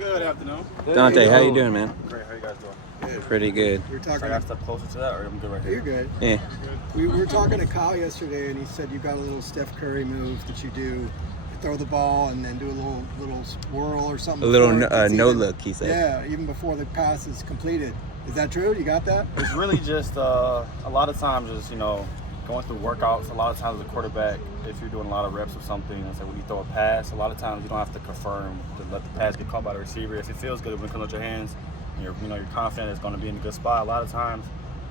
Good afternoon. Dante, how you doing, man? Great. How you guys doing? Good. Pretty good. We were So I talking. got to step closer to that, or I'm good right here? You're good. Yeah. We were talking to Kyle yesterday, and he said you got a little Steph Curry move that you do. You throw the ball and then do a little swirl or something. A little before it's no even- look, he said. Yeah, even before the pass is completed. Is that true? You got that? It's really just a lot of times just, going through workouts. A lot of times as a quarterback, if you're doing a lot of reps or something, and say when you throw a pass, a lot of times you don't have to confirm to let the pass get caught by the receiver. If it feels good when it comes out your hands, and you're confident it's going to be in a good spot. A lot of times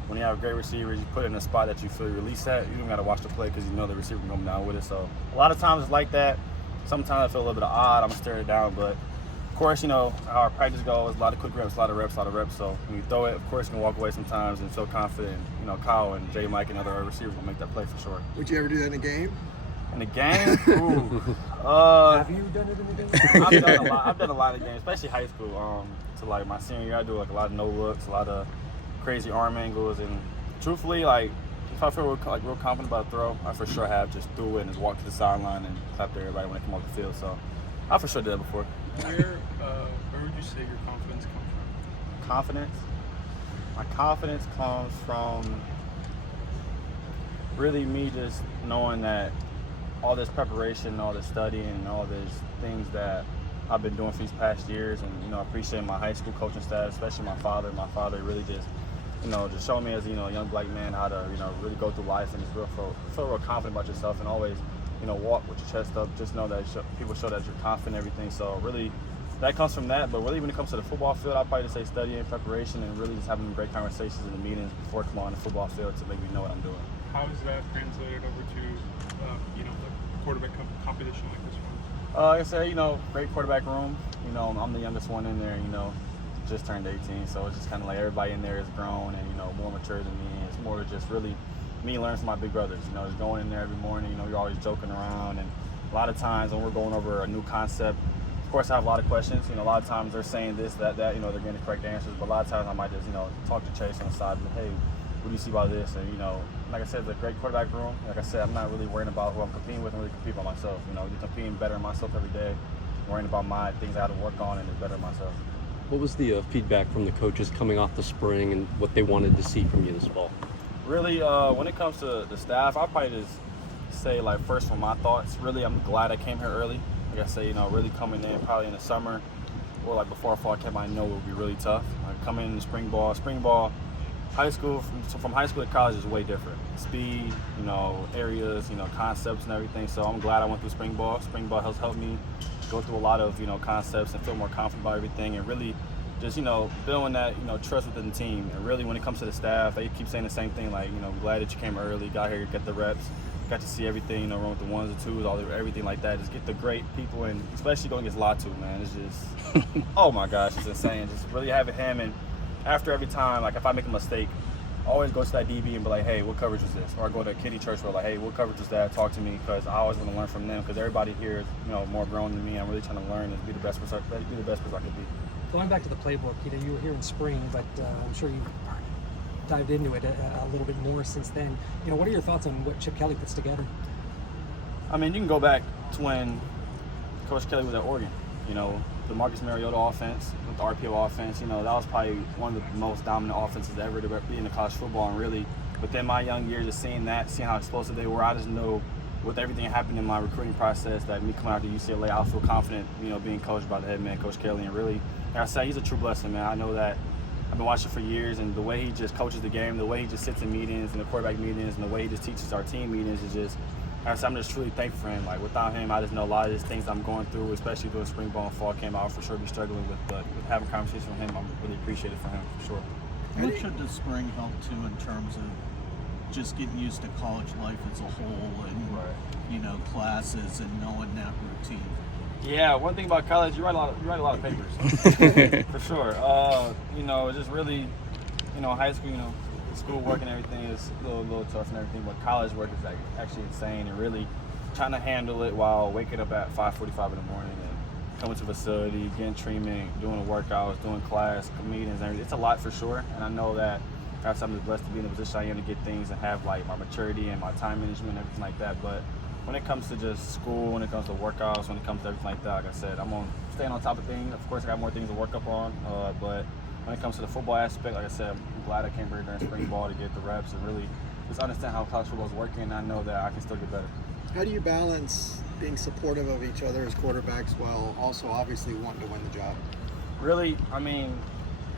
when you have great receivers, you put it in a spot that you feel you release at. You don't got to watch the play because you know the receiver can come down with it. So a lot of times it's like that. Sometimes I feel a little bit odd. I'm gonna stare it down, but of course, how our practice goes, a lot of quick reps, a lot of reps. So when you throw it, of course, you can walk away sometimes and feel confident. Kyle and J. Mike and other receivers will make that play for sure. Would you ever do that in a game? In the game? Ooh. Have you done it in the game? I've done a lot of games, especially high school. So like my senior year, I do like a lot of no looks, a lot of crazy arm angles, and truthfully, like if I feel real confident about a throw, I for sure have just threw it and just walked to the sideline and clapped to everybody when they come off the field. So I for sure did that before. Where would you say your confidence comes from? Confidence? My confidence comes from really me just knowing that all this preparation, all this studying, and all these things that I've been doing for these past years, and appreciating my high school coaching staff, especially my father. My father really just showed me as a young black man how to really go through life and just feel real confident about yourself, and always walk with your chest up. Just know that people show that you're confident in everything. So really, that comes from that. But really, when it comes to the football field, I'll probably just say studying, preparation, and really just having great conversations in the meetings before I come on the football field to make me know what I'm doing. How is that translated over to the quarterback competition like this one? Like I said, great quarterback room. I'm the youngest one in there. Just turned 18, so it's just kind of like everybody in there is grown and more mature than me. It's more just really me learning from my big brothers. Just going in there every morning. You're always joking around, and a lot of times when we're going over a new concept, of course I have a lot of questions. A lot of times they're saying this, that. They're getting the correct answers, but a lot of times I might just talk to Chase on the side, and hey, what do you see about this? And like I said, it's a great quarterback room. Like I said, I'm not really worrying about who I'm competing with. I'm really competing by myself. Just competing better in myself every day, worrying about my things I have to work on and just better myself. What was the feedback from the coaches coming off the spring and what they wanted to see from you this fall? Really, when it comes to the staff, I'll probably just say, first from my thoughts, really I'm glad I came here early. Like I say, really coming in probably in the summer or before fall camp, I know it would be really tough. Coming in the spring ball, high school, from high school to college is way different. Speed, areas, concepts and everything. So I'm glad I went through spring ball. Spring ball has helped me go through a lot of, concepts and feel more confident about everything, and really just, building that, trust within the team. And really when it comes to the staff, they keep saying the same thing, glad that you came early, got here, get the reps, got to see everything, run with the ones and twos, everything like that. Just get the great people, and especially going against Latu, man. It's just, oh my gosh, it's insane. Just really having him, and after every time, if I make a mistake, I always go to that DB and be like, hey, what coverage is this? Or I go to Kitty Church where hey, what coverage is that? Talk to me, because I always want to learn from them, because everybody here is, more grown than me. I'm really trying to learn and be the best person I can be. Going back to the playbook, you were here in spring, but I'm sure you dived into it a little bit more since then. What are your thoughts on what Chip Kelly puts together? I mean, you can go back to when Coach Kelly was at Oregon. The Marcus Mariota offense, with the RPO offense, that was probably one of the most dominant offenses ever to be in the college football. And really, within my young years, just seeing how explosive they were, I just know with everything that happened in my recruiting process that me coming out to UCLA, I feel confident, being coached by the head man, Coach Kelly. And really, like I said, he's a true blessing, man. I know that I've been watching for years, and the way he just coaches the game, the way he just sits in meetings and the quarterback meetings, and the way he just teaches our team meetings is just, I'm just truly thankful for him. Without him, I just know a lot of these things I'm going through, especially during spring ball and fall camp, I'll for sure be struggling with. But with having conversations with him, I'm really appreciative for him, for sure. What should the spring help too in terms of just getting used to college life as a whole and classes and knowing that routine? Yeah, one thing about college, you write a lot of papers, for sure. Just really, high school, school work and everything is a little tough and everything, but college work is actually insane, and really trying to handle it while waking up at 5:45 in the morning and coming to the facility, getting treatment, doing the workouts, doing class, meetings, and everything. It's a lot for sure, and I know that I'm blessed to be in the position I am to get things and have my maturity and my time management and everything like that. But when it comes to just school, when it comes to workouts, when it comes to everything like that, like I said, I'm on staying on top of things. Of course, I got more things to work up on, but when it comes to the football aspect, like I said, I'm glad I came here during spring ball to get the reps and really just understand how college football is working, and I know that I can still get better. How do you balance being supportive of each other as quarterbacks while also obviously wanting to win the job? Really, I mean,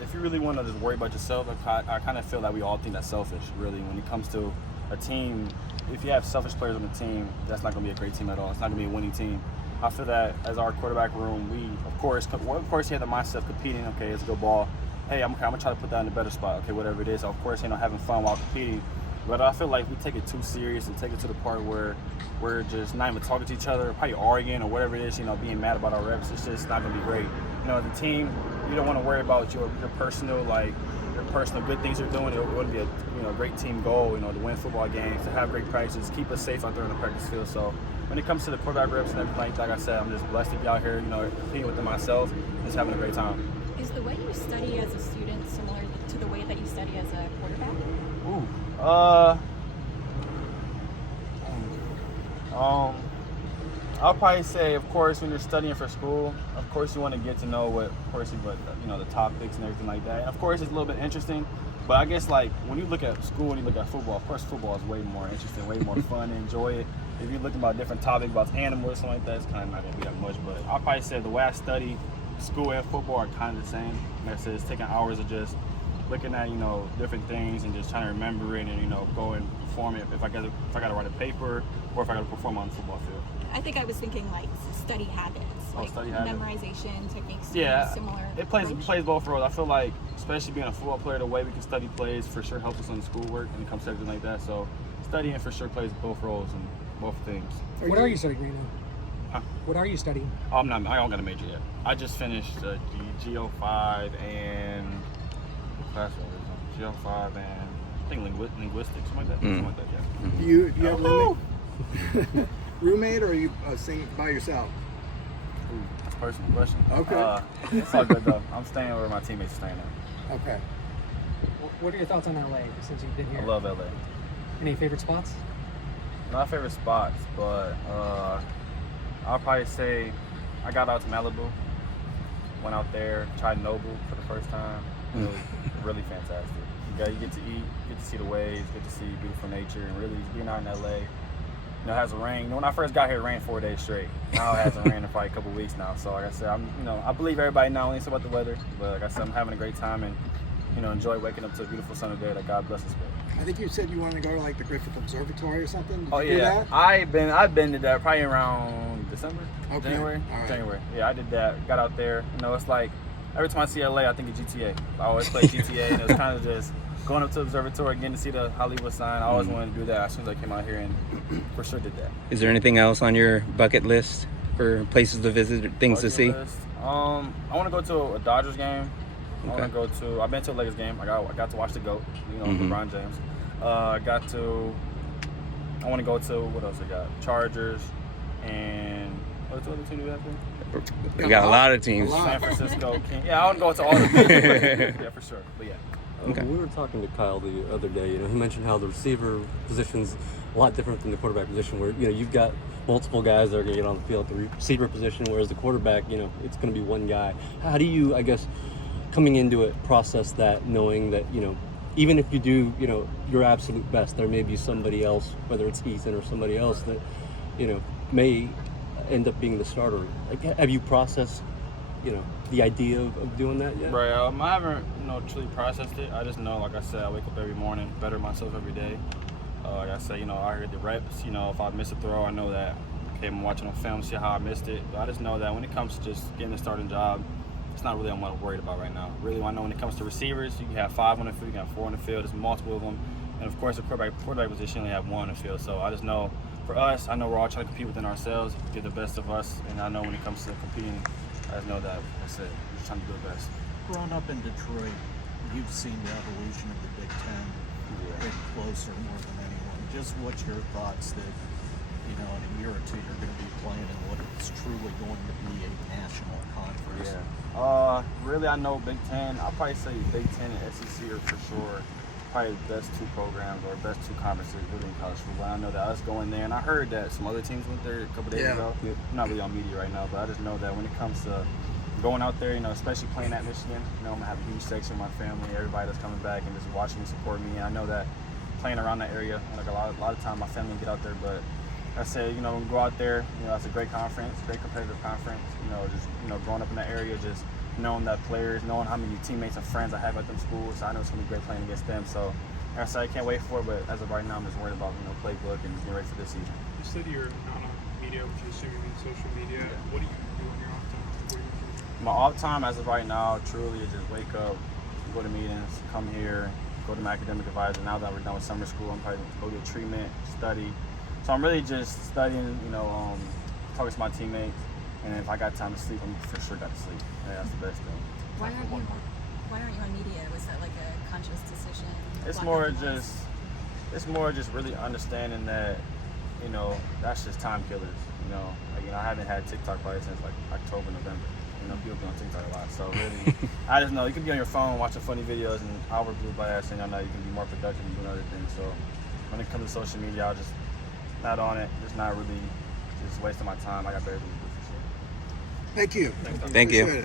if you really want to just worry about yourself, I kind of feel like we all think that's selfish, really, when it comes to a team. If you have selfish players on the team, that's not going to be a great team at all. It's not going to be a winning team. I feel that as our quarterback room, we, of course, you have the mindset of competing. Okay, it's a good ball. Hey, I'm going to try to put that in a better spot. Okay, whatever it is. Of course, having fun while competing. But I feel like we take it too serious and take it to the part where we're just not even talking to each other, probably arguing or whatever it is, being mad about our reps. It's just not going to be great. As a team, you don't want to worry about your personal, your personal good things you're doing. It would be a great team goal, to win football games, to have great practices, keep us safe out there on the practice field. So when it comes to the quarterback reps and everything, like I said, I'm just blessed to be out here, competing with them myself, just having a great time. Is the way you study as a student similar to the way that you study as a quarterback? I'll probably say, of course, when you're studying for school, of course you want to get to know the topics and everything like that. And of course, it's a little bit interesting. But I guess when you look at school and you look at football, of course, football is way more interesting, way more fun to enjoy it. If you're looking about different topics, about animals, something like that, it's kind of not going to be that much. But I'll probably say the way I study school and football are kind of the same. Like I said, it's taking hours of just looking at different things and just trying to remember it and go and perform it. If I got to write a paper or if I got to perform on the football field. I think I was thinking study habits, study habits. Memorization techniques. Yeah, similar. it plays both roles. I feel like, especially being a football player, the way we can study plays for sure helps us on the schoolwork when it comes to everything like that. So studying for sure plays both roles and both things. What are you studying right now? Huh? What are you studying? I don't got a major yet. I just finished GO5 and what class was it? GO5 and I think linguistics, something like that. Something like that, yeah. Do you have a roommate or are you sing by yourself? Ooh, that's a personal question. Okay. It's all good though. I'm staying where my teammates are staying at. Okay. What are your thoughts on LA since you've been here? I love LA. Any favorite spots? Not favorite spots, but I'll probably say I got out to Malibu, went out there, tried Nobu for the first time. It was really fantastic. You get to eat, get to see the waves, get to see beautiful nature, and really being out in LA. It has rain. When I first got here, it rained 4 days straight. Now it hasn't rained in probably a couple weeks now. So like I said, I believe everybody not only about the weather, but like I said, I'm having a great time and enjoy waking up to a beautiful sunny day that God bless us with. I think you said you wanted to go to the Griffith Observatory or something. Did Oh you do yeah, that? I've been to that probably around December, Okay. January, All right. January. Yeah, I did that. Got out there. It's like every time I see LA, I think of GTA. I always play GTA, and it was kind of just going up to the observatory, getting to see the Hollywood sign. I always wanted to do that as soon as I came out here, and for sure did that. Is there anything else on your bucket list for places to visit, or things to see? List. I want to go to a Dodgers game. Okay. I've been to a Lakers game. I got to watch the GOAT, LeBron James. I want to go to, what else I got? Chargers and what's the other team do we have there? We got a lot of teams. San Francisco. I want to go to all the teams. Yeah, for sure. But yeah. When we were talking to Kyle the other day, he mentioned how the receiver position's a lot different than the quarterback position, where you've got multiple guys that are going to get on the field at the receiver position, whereas the quarterback, it's going to be one guy. How do you, I guess, coming into it, process that, knowing that even if you do your absolute best, there may be somebody else, whether it's Ethan or somebody else, that may end up being the starter? Have you processed the idea of doing that yet? Right. I haven't truly processed it. I just know, like I said, I wake up every morning, better myself every day. Like I said, I heard the reps. If I miss a throw, I know that, okay, I'm watching on film, see how I missed it. But I just know that when it comes to just getting the starting job, it's not really what I'm worried about right now. Really, I know when it comes to receivers, you can have 5 on the field, you can have 4 on the field. There's multiple of them. And of course, the quarterback position only have 1 on the field. So I just know, for us, I know we're all trying to compete within ourselves, give the best of us. And I know when it comes to competing, I just know that, that's it. We're just trying to do the best. Growing up in Detroit, you've seen the evolution of the Big Ten get closer more than anyone. Just what's your thoughts that, in a year or two you're going to be playing in what is truly going to be a national conference? Yeah. Really, I know Big Ten. I'll probably say Big Ten and SEC are for sure probably the best two programs or best two conferences really in college football. I know that us going there, and I heard that some other teams went there a couple days ago. Yep. I'm not really on media right now, but I just know that when it comes to going out there, especially playing at Michigan, I'm gonna have a huge section of my family, everybody that's coming back and just watching and support me. And I know that playing around that area, like a lot of time my family get out there, but I say, when we go out there, it's a great conference, great competitive conference. Just growing up in that area, just knowing that players, knowing how many teammates and friends I have at them schools, so I know it's gonna be great playing against them. So like I said, I can't wait for it, but as of right now, I'm just worried about playbook and just getting ready for this season. You said you're not on media, which you assume you mean social media. Yeah. What do you do on your off time? What do you do? My off time as of right now, truly, is just wake up, go to meetings, come here, go to my academic advisor. Now that we're done with summer school, I'm probably gonna go to treatment, study. So I'm really just studying, talking to my teammates, and if I got time to sleep, I'm for sure got to sleep. Yeah, that's the best thing. Why aren't you on media? Was that like a conscious decision? It's Black more and white? just really understanding that, that's just time killers. I haven't had TikTok probably since like October, November. People be on TikTok a lot. So really, I just know you can be on your phone watching funny videos and hour blue by that, and I know you can be more productive and doing other things. So when it comes to social media, I'll just not on it, just not really just wasting my time. I got better things to do for sure. Thank you. Thank you. Appreciate it.